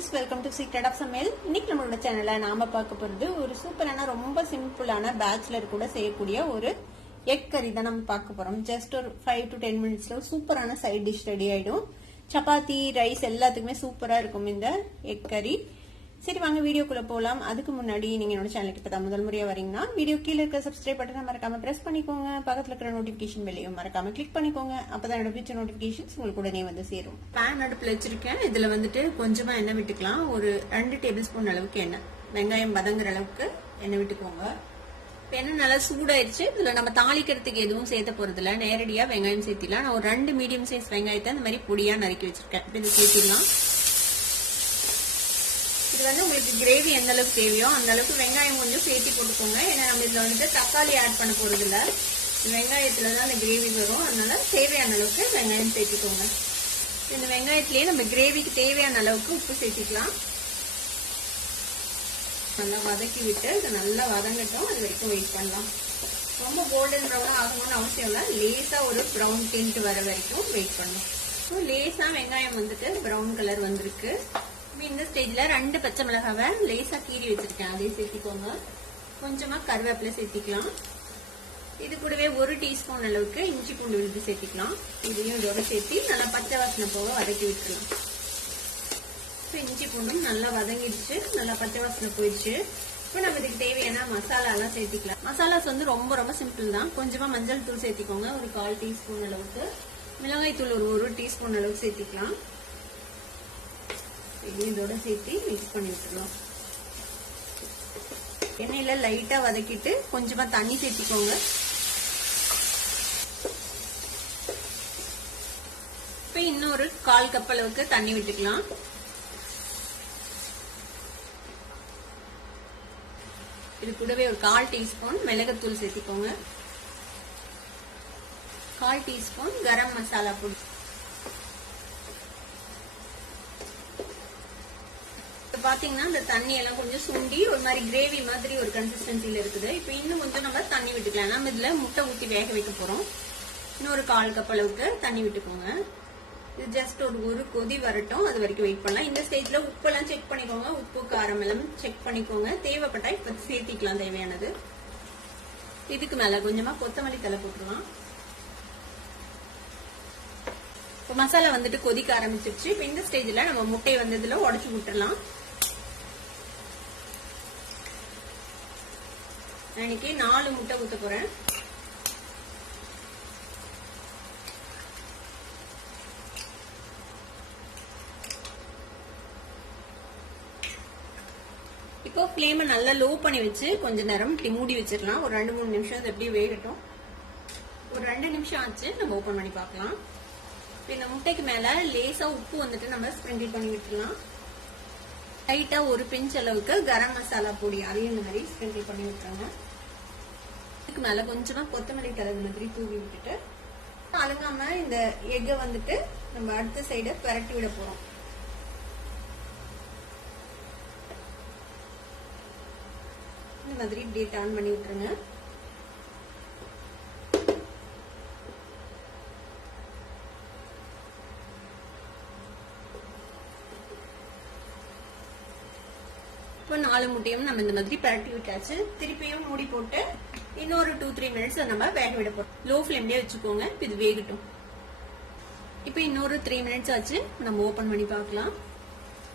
Friends, welcome to secret of சமையல். இன்னைக்கு நம்மளோட சேனல்ல நாம பார்க்க போறது ஒரு சூப்பரான ரொம்ப சிம்பிளான பேச்சுலர் கூட செய்யக்கூடிய ஒரு எக் கறி தான் நம்ம பார்க்க போறோம். ஜஸ்ட் ஒரு 5 to 10 மினிட்ஸ்ல சூப்பரான சைட் டிஷ் ரெடி ஆயிடும். சப்பாத்தி, ரைஸ் எல்லாத்துக்குமே சூப்பரா இருக்கும் இந்த எக் கறி. சரி, வாங்க வீடியோக்குள்ள போலாம். அதுக்கு முன்னாடி நீங்க என்னோட சேனலுக்கு இப்பதான் முதல் முறையா வரீங்கன்னா வீடியோ கீழே இருக்க சப்ஸ்கிரைப் பட்டனை மறக்காம பிரஸ் பண்ணிக்கோங்க. பக்கத்துல இருக்கிற நோட்டிபிகேஷன் பெல்லையும் மறக்காம கிளிக் பண்ணிக்கோங்க. அப்பதான் என்னோட ஃபியூச்சர் நோட்டிபிகேஷன்ஸ் உங்களுக்கு உடனே வந்து சேரும். பேன் அடுப்புல வச்சிருக்கேன். இதுல வந்துட்டு கொஞ்சமா எண்ணெய் விட்டுக்கலாம். ஒரு 2 டேபிள் ஸ்பூன் அளவுக்கு எண்ணெய். வெங்காயம் வதங்குற அளவுக்கு எண்ணெய் விட்டுக்கோங்க. எண்ணெய் நல்லா சூடாயிருச்சு. இதுல நம்ம தாளிக்கிறதுக்கு எதுவும் சேர்த்த போறது இல்ல, நேரடியா வெங்காயம் சேர்த்திடலாம். நான் ஒரு 2 மீடியம் சைஸ் வெங்காயத்தை இந்த மாதிரி பொடியா நறுக்கி வச்சிருக்கேன். இது சேர்த்திடலாம். இது வந்து உங்களுக்கு கிரேவி எந்த அளவுக்கு தேவையோ அந்த அளவுக்கு வெங்காயம் கொஞ்சம் சேர்த்து போட்டுக்கோங்க. ஏன்னா நம்ம இதுல வந்துட்டு தக்காளி ஆட் பண்ண போறது இல்ல, வெங்காயத்துலதான் அந்த கிரேவி வரும். அதனால தேவையான அளவுக்கு வெங்காயம் சேர்த்துக்கோங்க. இந்த வெங்காயத்திலேயே நம்ம கிரேவிக்கு தேவையான அளவுக்கு உப்பு சேர்த்துக்கலாம். நல்லா வதக்கி விட்டு இது நல்லா வதங்கட்டும். அது வரைக்கும் வெயிட் பண்ணலாம். ரொம்ப கோல்டன் ப்ரௌன் ஆகணும்னு அவசியம் இல்லை. லேசா ஒரு ப்ரௌன் டிண்ட் வர வரைக்கும் வெயிட் பண்ணலாம். லேசா வெங்காயம் வந்துட்டு ப்ரௌன் கலர் வந்திருக்கு. இந்த ஸ்டேஜ்ல 2 பச்சை மிளகாவை லேசா கீறி வச்சிருக்கேன், அதையும் சேர்த்திக்கோங்க. கொஞ்சமா கருவேப்பிலை சேர்த்திக்கலாம். இது கூடவே 1 டீஸ்பூன் அளவுக்கு இஞ்சி பூண்டு விழுது சேர்த்திக்கலாம். இதையும் இதோட சேர்த்து நல்லா பச்சை வாசனை போக வதக்கி விட்டுக்கலாம். இஞ்சி பூண்டும் நல்லா வதங்கிடுச்சு, நல்லா பச்சை வாசனை போயிடுச்சு. இப்போ நம்ம இதுக்கு தேவையான மசாலா எல்லாம் சேர்த்திக்கலாம். மசாலாஸ் வந்து ரொம்ப ரொம்ப சிம்பிள் தான். கொஞ்சமா மஞ்சள் தூள் சேர்த்திக்கோங்க, ஒரு 1/4 டீஸ்பூன் அளவுக்கு. மிளகாய் தூள் ஒரு 1 டீஸ்பூன் அளவுக்கு சேர்த்திக்கலாம். இதோட சேர்த்து மிக்ஸ் பண்ணி விட்டுலாம். எண்ணெயில லைட்டா வதக்கிட்டு கொஞ்சமா தண்ணி சேர்த்திக்கோங்க. இப்ப இன்னொரு 1/4 கப் அளவுக்கு தண்ணி விட்டுக்கலாம். இது கூடவே ஒரு 1/4 டீஸ்பூன் மிளகுத்தூள் சேர்த்திக்கோங்க. 1/4 டீஸ்பூன் கரம் மசாலா பொடி. பாத்தீங்கன்னா இந்த தண்ணி எல்லாம் கொஞ்சம் சுண்டி ஒரு மாதிரி கிரேவி மாதிரி ஒரு கன்சிஸ்டன்சில இருக்குது. இப்ப இன்னும் கொஞ்சம் நம்ம தண்ணி விட்டுக்கலாம். நம்ம இதுல முட்டை ஊத்தி வேக வைக்க போறோம். இன்னொரு 1/4 கப் அளவுக்கு தண்ணி விட்டுக்கோங்க. இது ஜஸ்ட் ஒரு கொதி வரட்டும், அது வரைக்கும் வெயிட் பண்ணலாம். இந்த ஸ்டேஜ்ல உப்பு எல்லாம் செக் பண்ணிக்கோங்க. உப்பு காரம் எல்லாம் செக் பண்ணிக்கோங்க. தேவைப்பட்டா இப்ப சேர்த்திக்கலாம் தேவையானது. இதுக்கு மேல கொஞ்சமா கொத்தமல்லி தழை போட்டுக்கலாம். இப்ப மசாலா வந்துட்டு கொதிக்க ஆரம்பிச்சிருச்சு. இப்ப இந்த ஸ்டேஜ்ல நம்ம முட்டையை வந்து இதுல உடைச்சு விட்டுறலாம். இன்னைக்கு 4 முட்டை ஊத்த போறேன். இப்போ ஃப்ளேமை நல்லா லோ பண்ணி வச்சு கொஞ்ச நேரம் மூடி வச்சிடலாம். ஒரு 2-3 நிமிஷம் இது எப்படியும் வேகட்டும். ஒரு 2 நிமிஷம் ஆச்சு, நம்ம ஓபன் பண்ணி பார்க்கலாம். இந்த முட்டைக்கு மேல லேசா உப்பு வந்துட்டு நம்ம ஸ்ப்ரிங்கிள் பண்ணி விட்டுலாம். லைட்டா ஒரு பிஞ்ச் அளவுக்கு கரம் மசாலா பொடி அதையும் இந்த மாதிரி ஸ்ப்ரிங்கிள் பண்ணி விட்டுருங்க. இதுக்கு மேல கொஞ்சமா கொத்தமல்லி தழை மாதிரி தூவி விட்டுட்டு அழுங்காம இந்த எக்கை வந்துட்டு நம்ம அடுத்த சைடு பரட்டி விட போறோம். இந்த மாதிரி இப்படியே டர்ன் பண்ணி விட்டுருங்க. இப்போ 4 முட்டையும் நம்ம இந்த மாதிரி பரட்டி விட்டாச்சு. திருப்பியும் மூடி போட்டு இன்னொரு 2-3 மினிட்ஸ் நம்ம வேக விட போறோம். லோ ஃபிளேம்லயே வச்சுக்கோங்க. இது வேகட்டும். இப்போ இன்னொரு 3 மினிட்ஸ் ஆச்சு, நம்ம ஓபன் பண்ணி பார்க்கலாம்.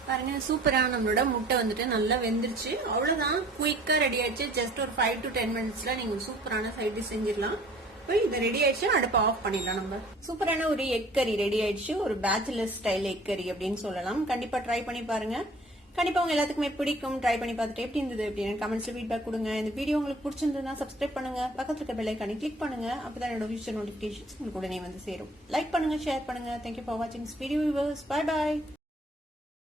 பாருங்க, சூப்பரா நம்மளோட முட்டை வந்துட்டு நல்லா வெந்துருச்சு. அவ்வளவுதான், குயிக்கா ரெடி ஆயிடுச்சு. ஜஸ்ட் ஒரு 5 to 10 மினிட்ஸ்ல நீங்க சூப்பரான சைட் டிஷ் செஞ்சிடலாம். இப்போ இது ரெடி ஆயிடுச்சு, அடுப்பை ஆஃப் பண்ணிடலாம். நம்ம சூப்பரான ஒரு எக் கறி ரெடி ஆயிடுச்சு. ஒரு பேச்சுலர் ஸ்டைல் எக் கறி அப்படின்னு சொல்லலாம். கண்டிப்பா ட்ரை பண்ணி பாருங்க. கண்டிப்பா உங்க எல்லாத்துக்குமே பிடிக்கும். ட்ரை பண்ணி பார்த்துட்டு எப்படி இருந்தது அப்படின்னு கமெண்ட்ஸ்ல ஃபீட்பேக் கொடுங்க. இந்த வீடியோ உங்களுக்கு பிடிச்சிருந்ததுன்னா சப்ஸ்கிரைப் பண்ணுங்க. பக்கத்துல இருக்க பெல் ஐகானை கிளிக் பண்ணுங்க. அப்பதான் என்னோட ஃபியூச்சர் நோட்டிபிகேஷன்ஸ் உங்களுக்கு உடனே வந்து சேரும். லைக் பண்ணுங்க, ஷேர் பண்ணுங்க. தேங்க்யூ ஃபார் வாட்சிங் திஸ் வீடியோ. Bye by.